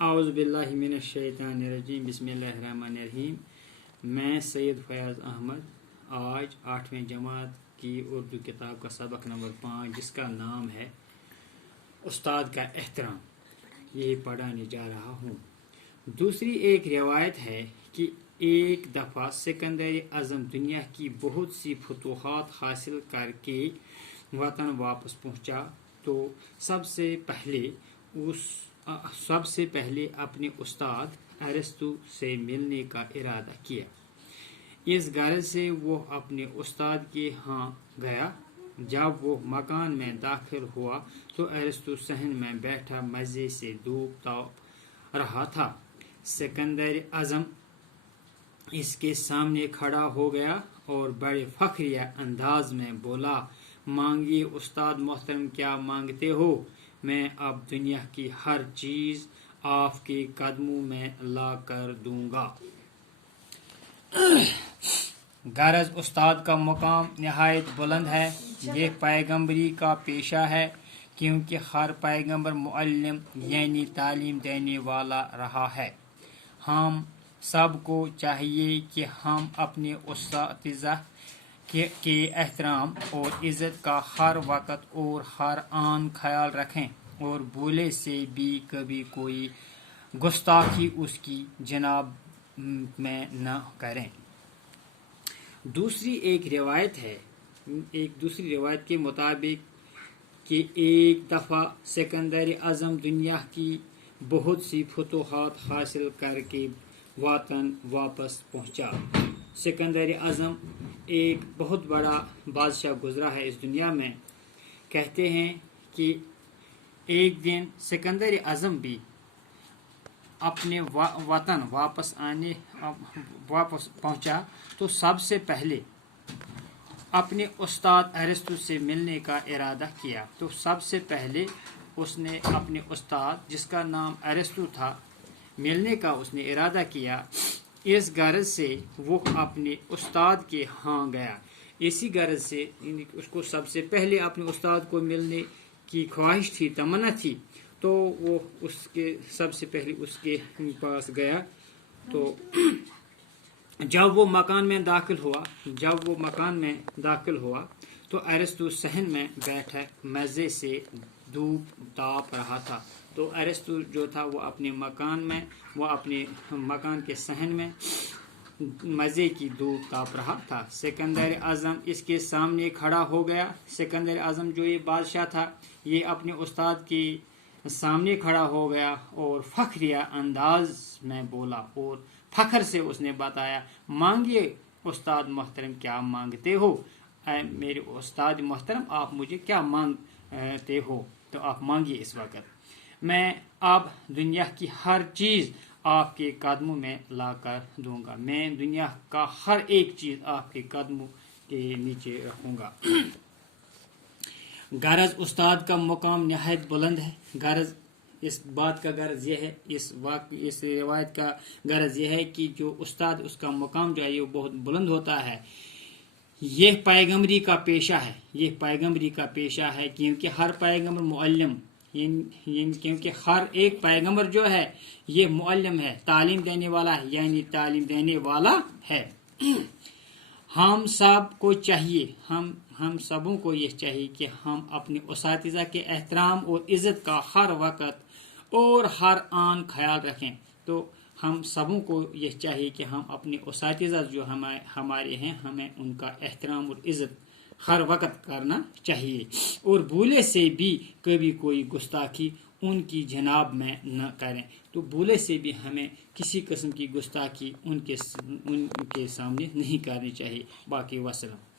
औज़ुबिल्लाहि मिनश्शैतानिर्रजीम बिस्मिल्लाहिर्रहमानिर्रहीम। मैं सैयद फयाज़ अहमद आज 8वीं जमात की उर्दू किताब का सबक नंबर 5 जिसका नाम है उस्ताद का एहतराम, ये पढ़ाने जा रहा हूँ। दूसरी एक रिवायत है कि एक दफ़ा सिकंदर आज़म दुनिया की बहुत सी फतूहात हासिल करके वतन वापस पहुँचा तो सबसे पहले अपने उस्ताद अरस्तु से मिलने का इरादा किया। इस गर्ज से वो अपने उस्ताद के यहाँ गया। जब वो मकान में दाखिल हुआ तो अरस्तु सहन में बैठा मज़े से धूप ताप रहा था। सिकंदर आज़म इसके सामने खड़ा हो गया और बड़े फख्रिया अंदाज में बोला, मांगिए उस्ताद मोहतरम, क्या मांगते हो? मैं अब दुनिया की हर चीज़ आपके कदमों में ला कर दूंगा। गरज उस्ताद का मुकाम नहायत बुलंद है। ये पैगंबरी का पेशा है, क्योंकि हर पैगंबर मुअल्लिम यानी तालीम देने वाला रहा है। हम सब को चाहिए कि हम अपने उस्तातिज़ा के एहतराम और इज़्ज़त का हर वक्त और हर आन ख्याल रखें और भूले से भी कभी कोई गुस्ताखी उसकी जनाब में न करें। दूसरी रिवायत के मुताबिक कि एक दफ़ा सिकंदर आज़म दुनिया की बहुत सी फतूहात हासिल करके वतन वापस पहुँचा। सिकंदर आज़म एक बहुत बड़ा बादशाह गुजरा है इस दुनिया में। कहते हैं कि एक दिन सिकंदर आज़म भी अपने वतन वापस पहुंचा तो सबसे पहले अपने उस्ताद अरस्तु से मिलने का इरादा किया। तो सबसे पहले उसने अपने उस्ताद, जिसका नाम अरस्तु था, मिलने का उसने इरादा किया। इस गर्ज से वो अपने उस्ताद के यहाँ गया। इसी गर्ज से उसको सबसे पहले अपने उस्ताद को मिलने की ख्वाहिश थी, तमन्ना थी, तो वो उसके सबसे पहले उसके पास गया। तो जब वो मकान में दाखिल हुआ तो अरस्तु सहन में बैठा मज़े से धूप ताप रहा था। तो अरस्तु जो था वो अपने मकान के सहन में मज़े की धूप ताप रहा था। सिकंदर आज़म इसके सामने खड़ा हो गया। सिकंदर आज़म जो ये बादशाह था, ये अपने उस्ताद के सामने खड़ा हो गया और फख्रिया अंदाज में बोला और फख्र से उसने बताया, मांगिए उस्ताद मोहतरम, क्या मांगते हो? मेरे उस्ताद मोहतरम, आप मुझे क्या मांगते हो? तो आप मांगिए इस वक्त। मैं अब दुनिया की हर चीज़ आपके कदमों में ला कर दूंगा। मैं दुनिया का हर एक चीज़ आपके कदमों के नीचे रखूंगा। गरज उस्ताद का मुकाम नहायत बुलंद है। गरज इस बात का गरज यह है, इस रिवायत का गरज यह है कि जो उस्ताद, उसका मुकाम जो है वो बहुत बुलंद होता है। ये पैगंबरी का पेशा है, क्योंकि हर पैगंबर मुअल्लिम, क्योंकि हर एक पैगंबर जो है ये मुअल्लिम है, तालीम देने वाला है, यानी तालीम देने वाला है। हम सब को चाहिए, हम सबों को ये चाहिए कि हम अपने उस्तातिज़ा के एहतराम और इज़्ज़त का हर वक्त और हर आन ख्याल रखें। तो हम सबों को ये चाहिए कि हम अपने उस्तातिज़ा जो हमारे हैं, हमें उनका एहतराम और इज़्ज़त हर वक्त करना चाहिए और भूले से भी कभी कोई गुस्ताखी उनकी जनाब में न करें। तो भूले से भी हमें किसी किस्म की गुस्ताखी उनके सामने नहीं करनी चाहिए। बाकी वसलम।